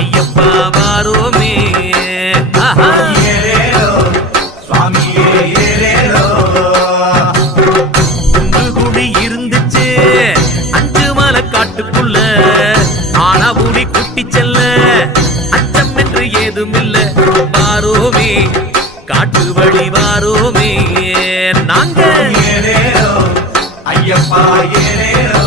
ஐயப்பா வாரோமே. குண்டுகுடி இருந்துச்சு 5 மலை காட்டுக்குள்ள, ஆனாபுடி குட்டி செல்ல அச்சம் என்று ஏதுமில்ல. வாரோமே காட்டு வழி வாரோமே நாங்க ஐயப்பா ஏரேரோ.